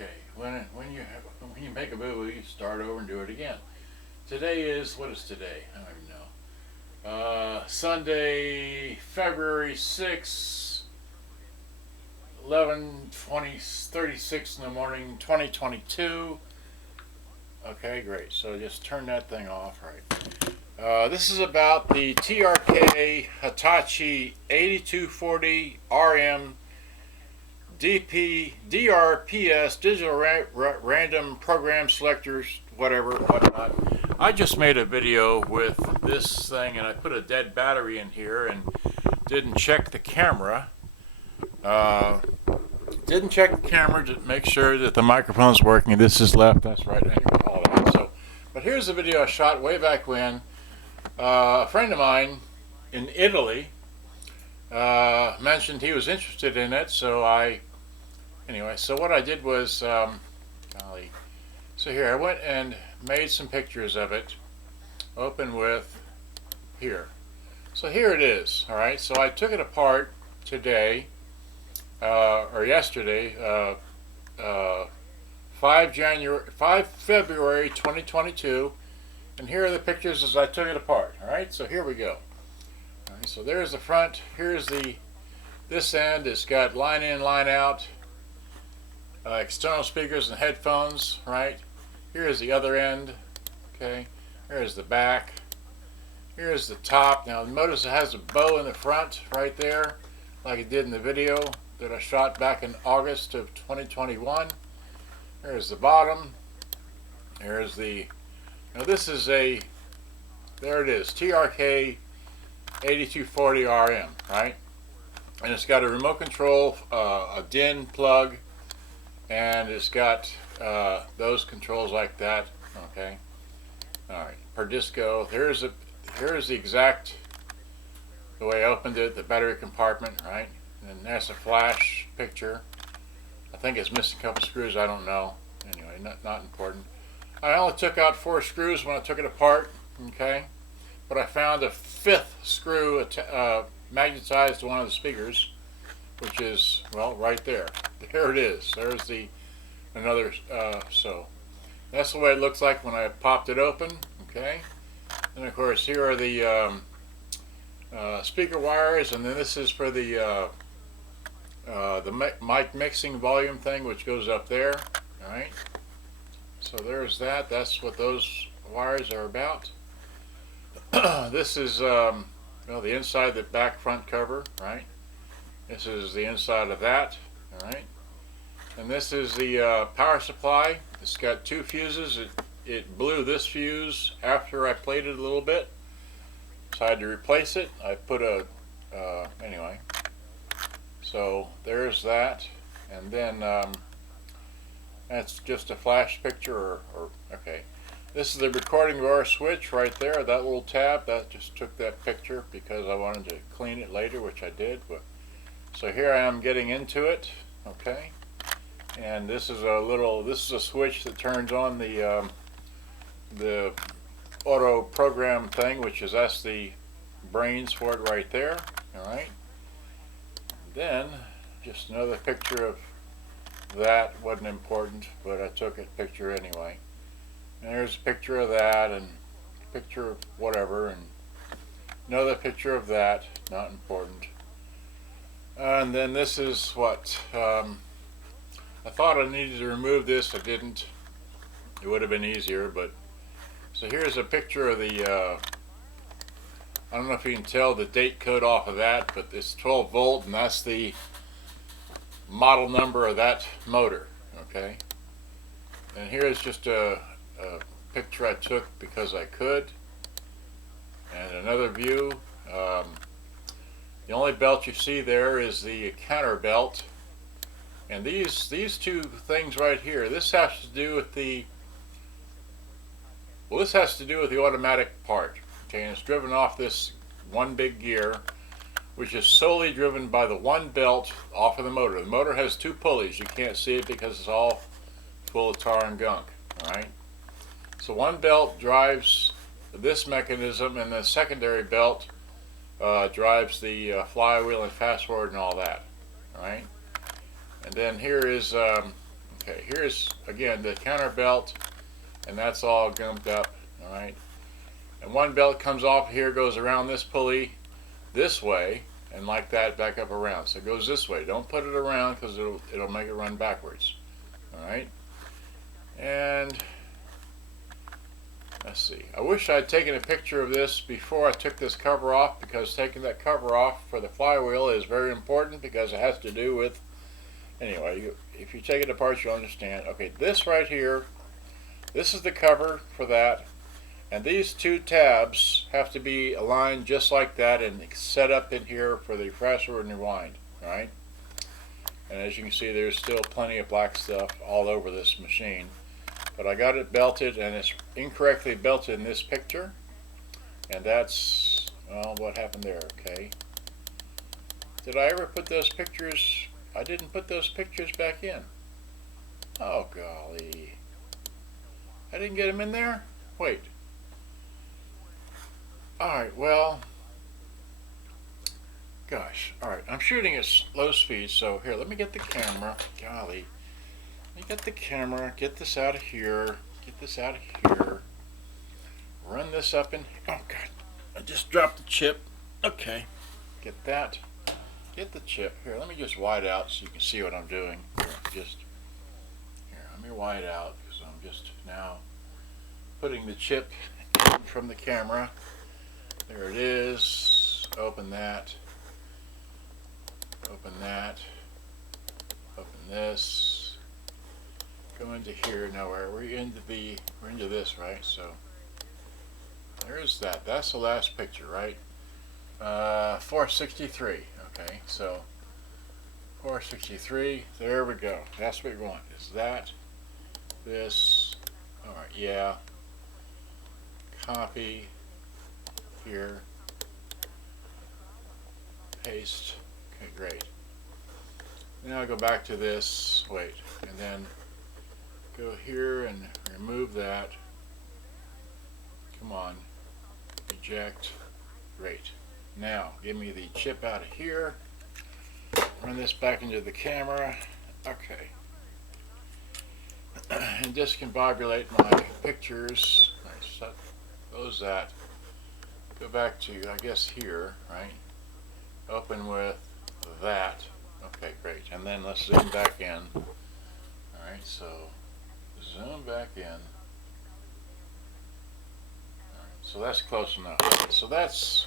Okay, when you make a boo-boo, you start over and do it again. Today is, what is today? I don't even know. Sunday, February 6th, 36 in the morning, 2022. Okay, great. So just turn that thing off, right? This is about the TRK Hitachi 8240RM DRPS Digital Random Program Selectors, whatnot. I just made a video with this thing, and I put a dead battery in here and didn't check the camera. Didn't check the camera to make sure that the microphone's working. This is left, that's right, and all that. So, but here's a video I shot way back when. A friend of mine in Italy mentioned he was interested in it, so so what I did was, so here I went and made some pictures of it. Open with here. So here it is. All right. So I took it apart today, or yesterday, 5 February 2022, and here are the pictures as I took it apart. All right. So here we go. All right. So there's the front. Here's this end. It's got line in, line out. External speakers and headphones, right? Here's the other end, okay? Here's the back. Here's the top. Now notice it has a bow in the front right there, like it did in the video that I shot back in August of 2021. Here's the bottom. Here's now this is there it is, TRK 8240RM, right? And it's got a remote control, a DIN plug, and it's got those controls like that. Okay, all right. Per disco. Here's the exact the way I opened it. The battery compartment, right? And that's a flash picture. I think it's missing a couple screws. I don't know. Anyway, not important. I only took out 4 screws when I took it apart. Okay, but I found a 5th screw magnetized to one of the speakers, which is, well, right there. There it is. There's another, so that's the way it looks like when I popped it open. Okay, and of course here are the speaker wires, and then this is for the mic mixing volume thing, which goes up there. All right, so there's that. That's what those wires are about. This is the inside, the back front cover, right? This is the inside of that, all right? And this is the power supply. It's got 2 fuses. It blew this fuse after I played it a little bit, so I had to replace it. I put anyway. So there's that, and then that's just a flash picture, okay. This is the recording bar switch right there, that little tab. That just took that picture because I wanted to clean it later, which I did. But so here I am getting into it, okay. And this is a switch that turns on the auto program thing, that's the brains for it right there. All right. Then just another picture of that. Wasn't important, but I took a picture anyway. And there's a picture of that, and a picture of whatever, and another picture of that. Not important. And then this is what I thought I needed to remove this. I didn't. It would have been easier, but so here's a picture of the I don't know if you can tell the date code off of that, but it's 12 volt, and that's the model number of that motor. Okay, and here's just a picture I took because I could, and another view. The only belt you see there is the counter belt, and these 2 things right here. This has to do with the automatic part. Okay, and it's driven off this one big gear, which is solely driven by the one belt off of the motor. The motor has 2 pulleys. You can't see it because it's all full of tar and gunk. All right. So one belt drives this mechanism, and the secondary belt drives the flywheel and fast forward and all that. All right. And then here is Okay, here's again the counter belt, and that's all gumped up. All right, and one belt comes off here, goes around this pulley this way, and like that back up around. So it goes this way. Don't put it around because it'll make it run backwards. All right, and let's see. I wish I'd taken a picture of this before I took this cover off, because taking that cover off for the flywheel is very important, because it has to do with, anyway, if you take it apart you'll understand. Okay, this right here, this is the cover for that, and these two tabs have to be aligned just like that and set up in here for the fast forward and rewind. Alright, and as you can see, there's still plenty of black stuff all over this machine. But I got it belted, and it's incorrectly belted in this picture, and that's, well, what happened there. Okay, did I ever put those pictures? I didn't put those pictures back in. Oh golly, I didn't get them in there. Wait. Alright, well, gosh, alright, I'm shooting at low speed, so here, let me get the camera. Golly. You get the camera, get this out of here, get this out of here, run this up in, oh god, I just dropped the chip. Okay, get that, get the chip. Here, let me just wide out so you can see what I'm doing. Here, let me wide out, because I'm just now putting the chip in from the camera. There it is. Open that, open that, open this. Go into here. Now we're into this, right? So there's that. That's the last picture, right? 463. Okay, so 463. There we go. That's what we want. Is that this? All right. Yeah. Copy here. Paste. Okay, great. Now go back to this. Wait, and then go here and remove that. Come on. Eject. Great. Now, give me the chip out of here. Run this back into the camera. Okay. And discombobulate my pictures. Nice. Close that. Go back to, I guess, here, right? Open with that. Okay, great. And then let's zoom back in. Alright, so zoom back in. Alright, so that's close enough. Okay, so that's,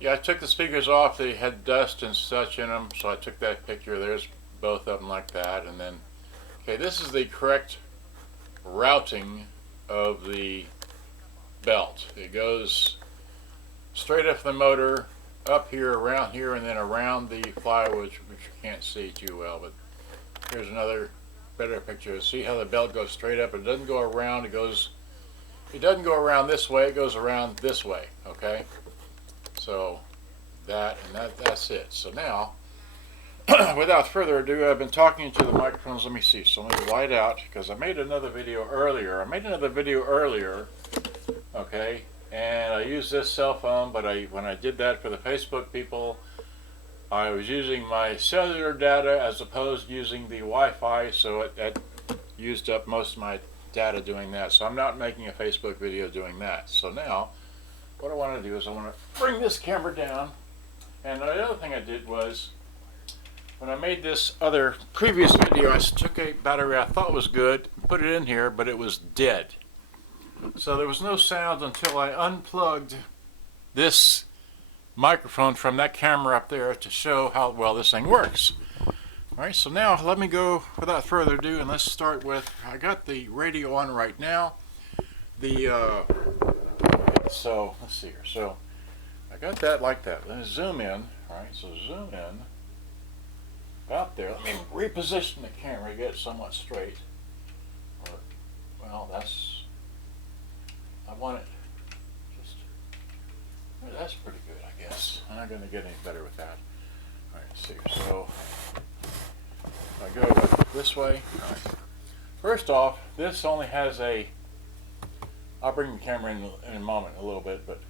yeah, I took the speakers off. They had dust and such in them, so I took that picture. There's both of them like that. And then, okay, this is the correct routing of the belt. It goes straight up the motor, up here, around here, and then around the flywheel, which you can't see too well, but here's another better picture. See how the belt goes straight up? It doesn't go around. It doesn't go around this way. It goes around this way. Okay, so that and that's it. So now, without further ado, I've been talking to the microphones. Let me see. So let me wide out, because I made another video earlier. Okay, and I used this cell phone, but when I did that for the Facebook people, I was using my cellular data as opposed to using the Wi-Fi, so it used up most of my data doing that. So I'm not making a Facebook video doing that. So now, what I want to do is I want to bring this camera down, and the other thing I did was, when I made this other previous video, I took a battery I thought was good, put it in here, but it was dead. So there was no sound until I unplugged this microphone from that camera up there to show how well this thing works. Alright, so now let me go without further ado, and let's start with, I got the radio on right now. So let's see here. So I got that like that. Let me zoom in. Alright, so zoom in about there. Let me reposition the camera to get it somewhat straight. Well, I want it just, well, that's pretty good, I guess. I'm not going to get any better with that. Alright, let's see. So I go this way. Alright. First off, this only has I'll bring the camera in a moment a little bit, but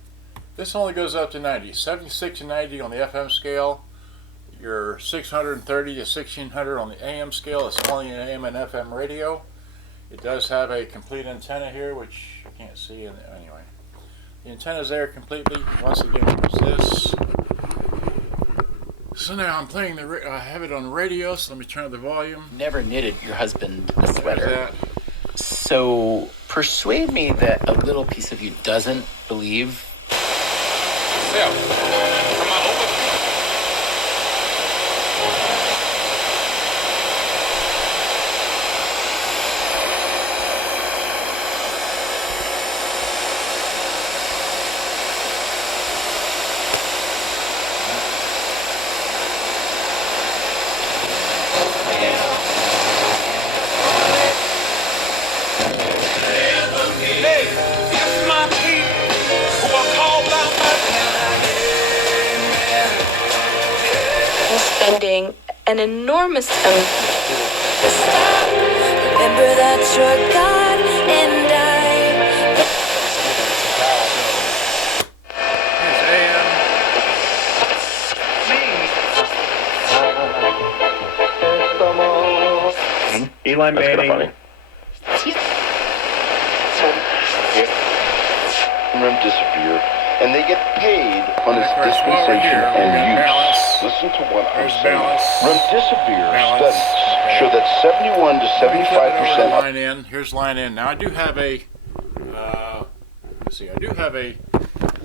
this only goes up to 90. 76 and 90 on the FM scale. your 630 to 1600 on the AM scale. It's only an AM and FM radio. It does have a complete antenna here, which you can't see anyway. The antenna's there completely. Once again, there's this. So now I'm playing I have it on radio, so let me turn up the volume. Never knitted your husband a sweater. There's that. So persuade me that a little piece of you doesn't believe. Yeah. From my open. Spending an enormous amount. Remember that you're God and Here's AM. Eli Manning. Disappear, and they get paid on its While we're dispensation here, and we use. got balance. Listen to what I'm There's saying. balance. Remdesivir Balance. studies show that 71 to Let me flip it over to 75%. line in. Here's line in. Now I do have a, let's see, I do have a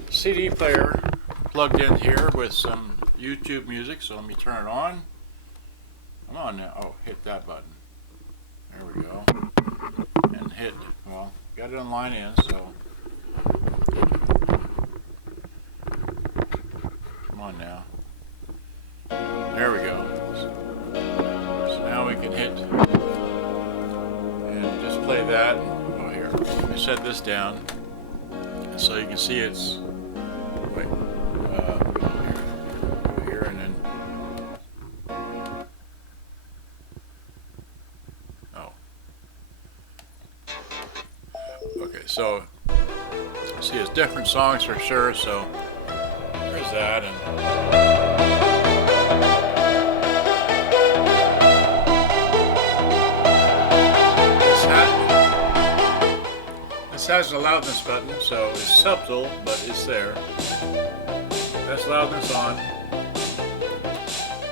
CD player plugged in here with some YouTube music. So let me turn it on. Come on now. Oh, hit that button. There we go. And hit. Well, got it on line in. So come on now. There we go. So now we can hit and just play that. Oh, here. Let me set this down so you can see it's. Wait. Go here and then. Oh. Okay, so see, it's different songs for sure. So there's that and. This has a loudness button, so it's subtle, but it's there. That's loudness on,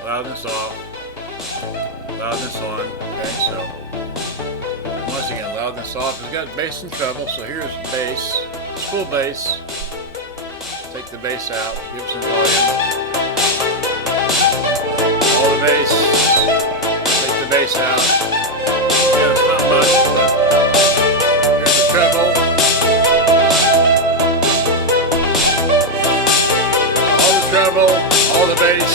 loudness off, loudness on. Okay, so once again, loudness off. It's got bass and treble, so here's bass, full bass. Take the bass out, give it some volume. All the bass, take the bass out. Yeah, it's not much, but here's the treble. All the bass.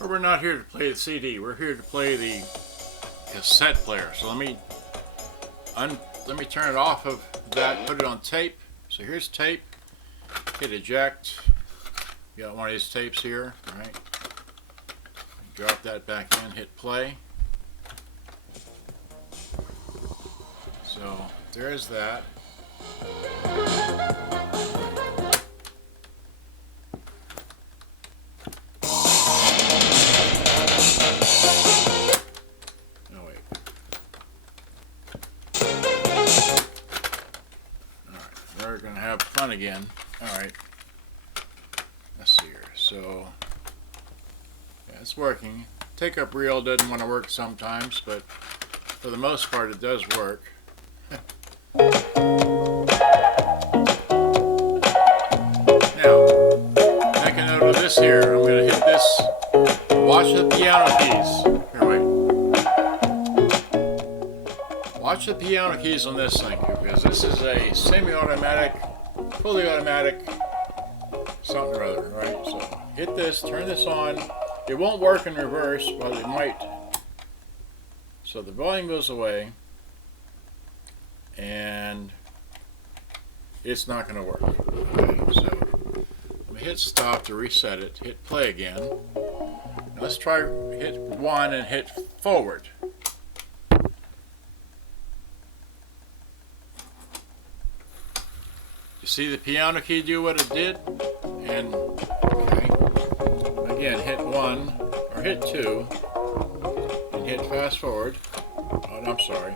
We're not here to play the CD. We're here to play the cassette player. So let me turn it off of that. Put it on tape. So here's tape. Hit eject. You got one of these tapes here, right? Drop that back in. Hit play. So there's that. We're gonna have fun again. Alright. Let's see here. So yeah, it's working. Take up reel doesn't want to work sometimes, but for the most part it does work. Now, make a note of this here. I'm gonna hit this, watch it Watch the piano keys on this thing, because this is a semi-automatic, fully automatic something or other, right? So hit this, turn this on. It won't work in reverse, but it might. So the volume goes away, and it's not going to work. Okay, so let me hit stop to reset it. Hit play again. Now let's try hit 1 and hit forward. You see the piano key do what it did? And okay. Again, hit 1 or hit 2 and hit fast forward. Oh, I'm sorry.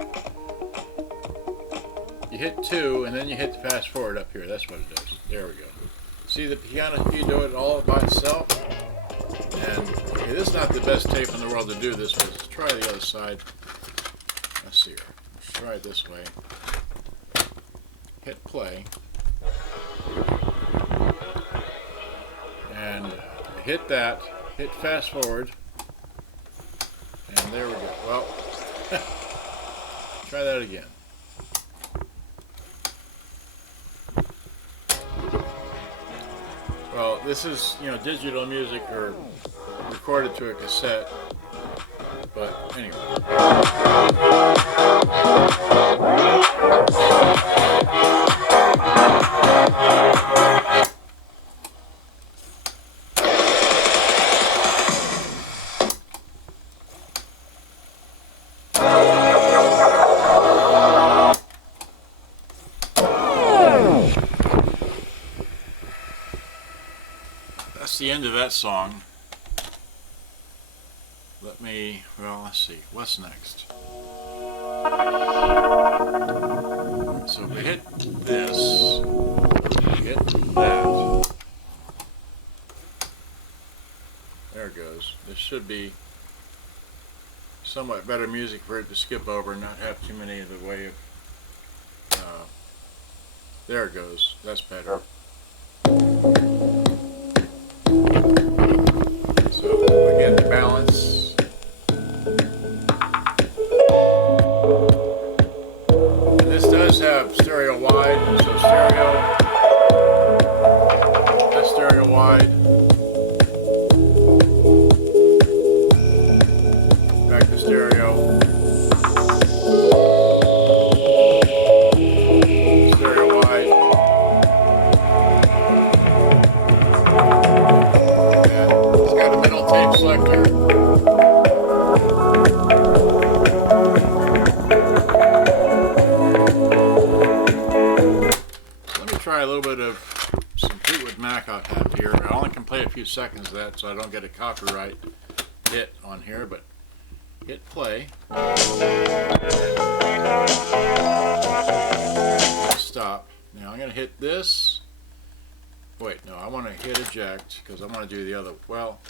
You hit 2 and then you hit fast forward up here. That's what it does. There we go. See the piano key do it all by itself? And okay, this is not the best tape in the world to do this with. Let's try the other side. Let's see here. Let's try it this way. Hit play. And hit that. Hit fast forward. And there we go. Well, try that again. Well, this is, digital music or recorded to a cassette, but anyway. That's the end of that song. Let's see, what's next? So if we hit this, hit that. There it goes. This should be somewhat better music for it to skip over and not have too many in the way of. There it goes. That's better. So again, the balance. And this does have stereo wide, so that's stereo wide. Back to stereo. Stereo wide. And it's got a middle tape selector. Try a little bit of some Fleetwood Mac I have here. I only can play a few seconds of that, so I don't get a copyright hit on here, but hit play. Stop. Now I'm going to hit this. Wait, no, I want to hit eject because I want to do the other. Well,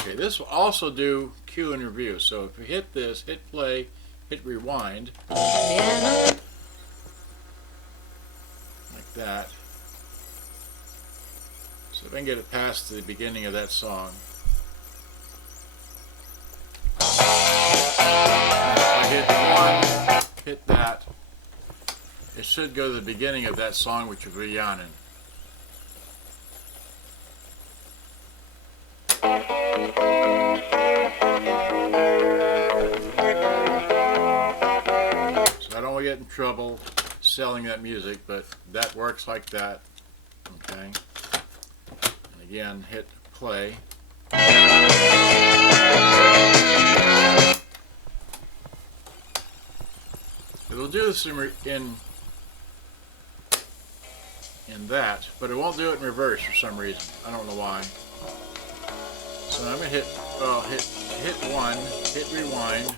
okay, this will also do cue and review. So if we hit this, hit play, hit rewind. That. So if I can get it past the beginning of that song. If I hit 1, hit that, it should go to the beginning of that song, which will be Yanin. So I don't want to get in trouble selling that music, but that works like that. Okay, and again hit play. It'll do this in that, but it won't do it in reverse for some reason. I don't know why. So I'm gonna hit 1, hit rewind.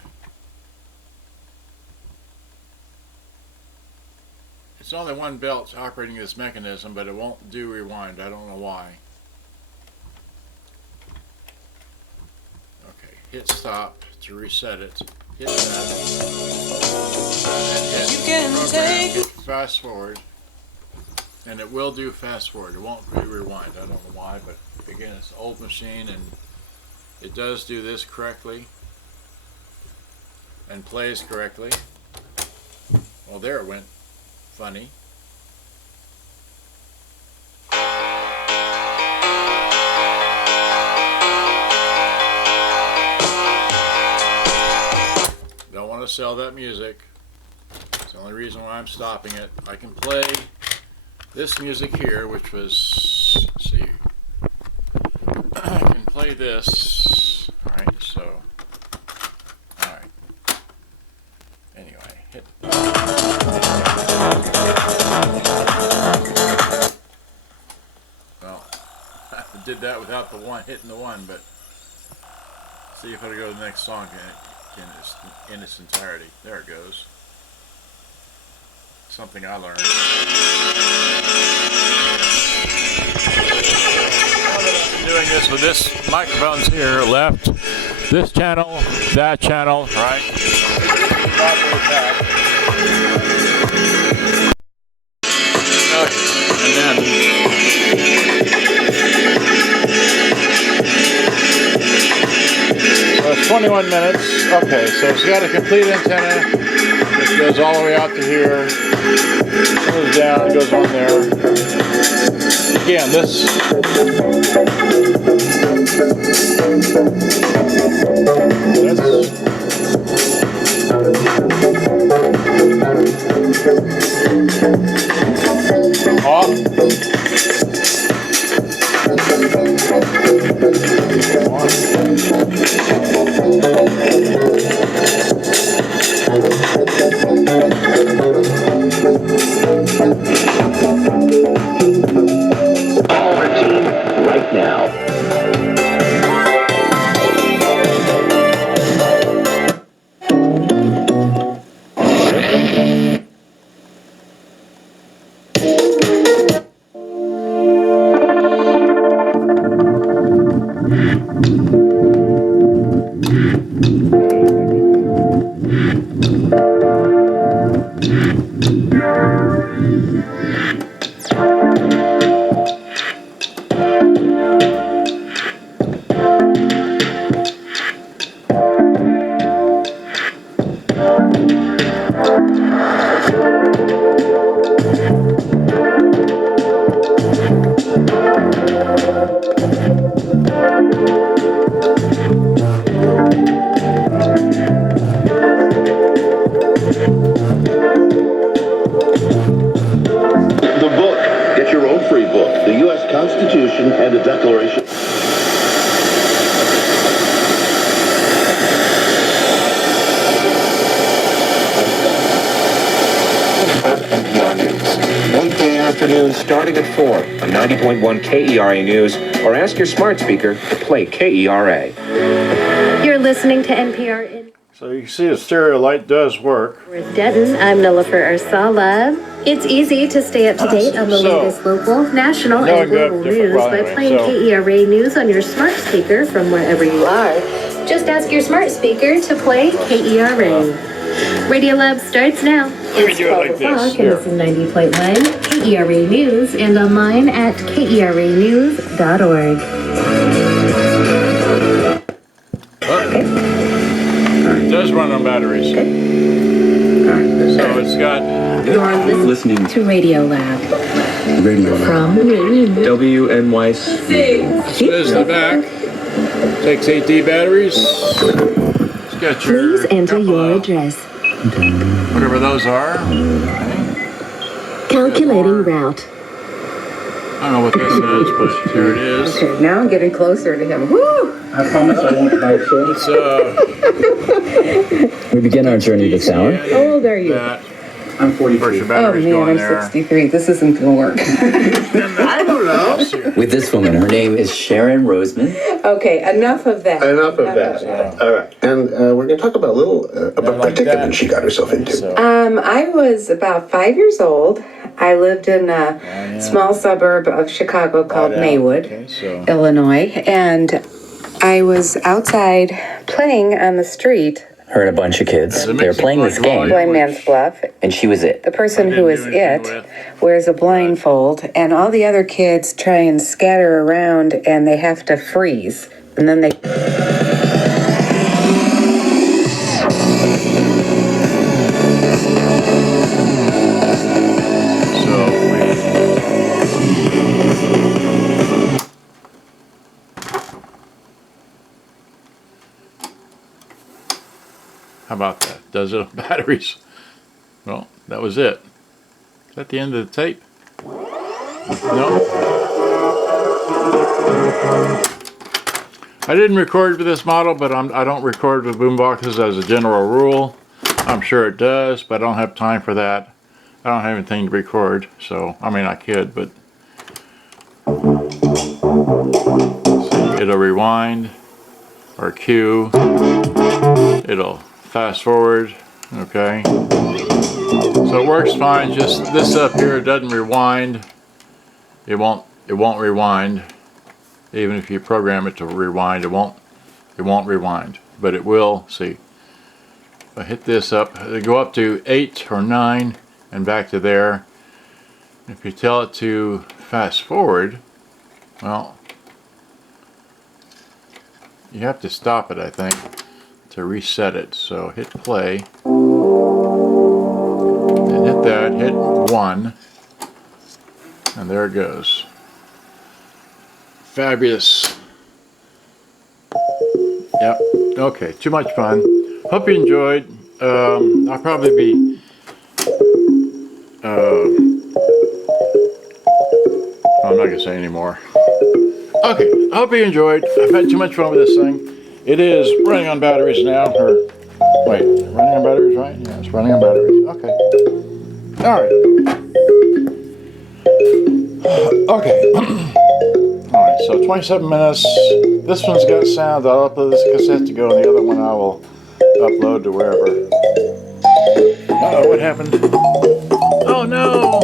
It's only one belt operating this mechanism, but it won't do rewind. I don't know why. Okay, hit stop to reset it. Hit that. And hit program, hit fast forward. And it will do fast forward. It won't do rewind. I don't know why, but again, it's an old machine and it does do this correctly and plays correctly. Well, there it went funny. Don't want to sell that music. It's the only reason why I'm stopping it. I can play this music here, which was, let's see, I can play this. Alright, so, alright. Anyway, hit. Well, I did that without the one hitting the one, but see if I go to the next song in its entirety. There it goes. Something I learned. Doing this with this microphones here, left, this channel, that channel, right? And then so it's 21 minutes. Okay, so it's got a complete antenna. It goes all the way out to here. It goes down, it goes on there. Again, this off. Our team right now. Constitution and the Declaration. Weekday afternoon starting at 4 on 90.1 KERA News, or ask your smart speaker to play KERA. You're listening to NPR in So you can see the stereo light does work. With Denton, I'm Nilofer Arsala. It's easy to stay up to date on the latest local, national, and global news by playing KERA News on your smart speaker from wherever you are. Just ask your smart speaker to play KERA. Radio Lab starts now. It's 12 o'clock, and this is 90.1 KERA News, and online at KERAnews.org. It does run on batteries. So it's got... You're listening to Radio Lab. Radio Lab. From WNYC. This is the back. Takes 8D batteries. It's got your... Please enter your address. Whatever those are. Calculating route. I don't know what this is, but here it is. Okay, now I'm getting closer to him. Woo! I promise I won't buy short. It's We begin our journey this hour. How old are you? I'm 43. Oh man, I'm 63. This isn't gonna work. I don't know. With this woman, her name is Sharon Roseman. Okay, enough of that. Enough of that. All right. And we're going to talk about a little about predicament she got herself into. I was about 5 years old. I lived in a small suburb of Chicago called Maywood, Illinois, and I was outside playing on the street. Her and a bunch of kids. They were playing this game, Blind Man's Bluff. and she was it. The person who is it wears a blindfold, and all the other kids try and scatter around, and they have to freeze. And then they... does it on batteries. Well, that was it. Is that the end of the tape? No. I didn't record with this model, but I don't record with boomboxes as a general rule. I'm sure it does, but I don't have time for that. I don't have anything to record, so, I mean, I could, but... See, it'll rewind, or cue. It'll fast forward, okay? So it works fine, just this up here doesn't rewind. It won't rewind. Even if you program it to rewind, it won't rewind. But it will, see. If I hit this up, it'll go up to 8 or 9 and back to there. If you tell it to fast forward, well, you have to stop it, I think, to reset it. So hit play. And hit that, hit 1. And there it goes. Fabulous. Yep. Okay, too much fun. Hope you enjoyed. I'll probably be I'm not gonna say anymore. Okay, I hope you enjoyed. I've had too much fun with this thing. It is running on batteries now. Or wait, running on batteries, right? Yeah, it's running on batteries. Okay. Alright. Okay. Alright, so 27 minutes. This one's got sound. I'll upload this cassette to go, and the other one I will upload to wherever. Uh-oh, what happened? Oh no!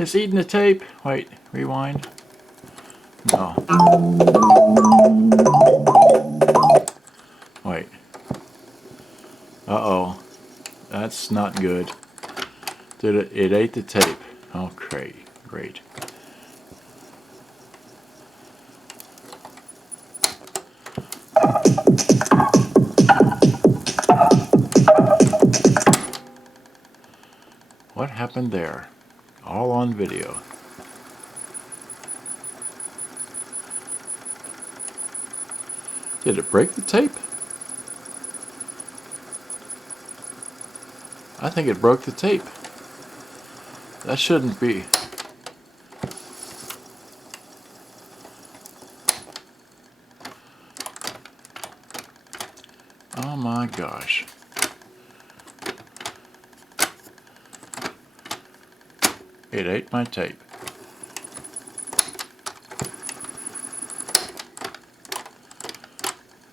It's eating the tape. Wait, rewind. No. Wait. Uh-oh. That's not good. It ate the tape. Oh, great. Great. What happened there? All on video. Did it break the tape? I think it broke the tape. That shouldn't be. Oh my gosh. It ate my tape.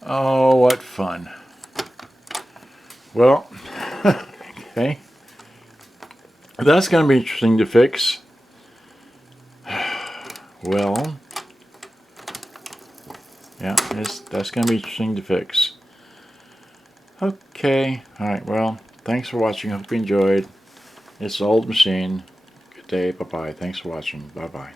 Oh, what fun. Well, okay. That's going to be interesting to fix. Well, yeah, that's going to be interesting to fix. Okay, alright, well, thanks for watching. Hope you enjoyed. It's an old machine. Good day, bye-bye. Thanks for watching. Bye-bye.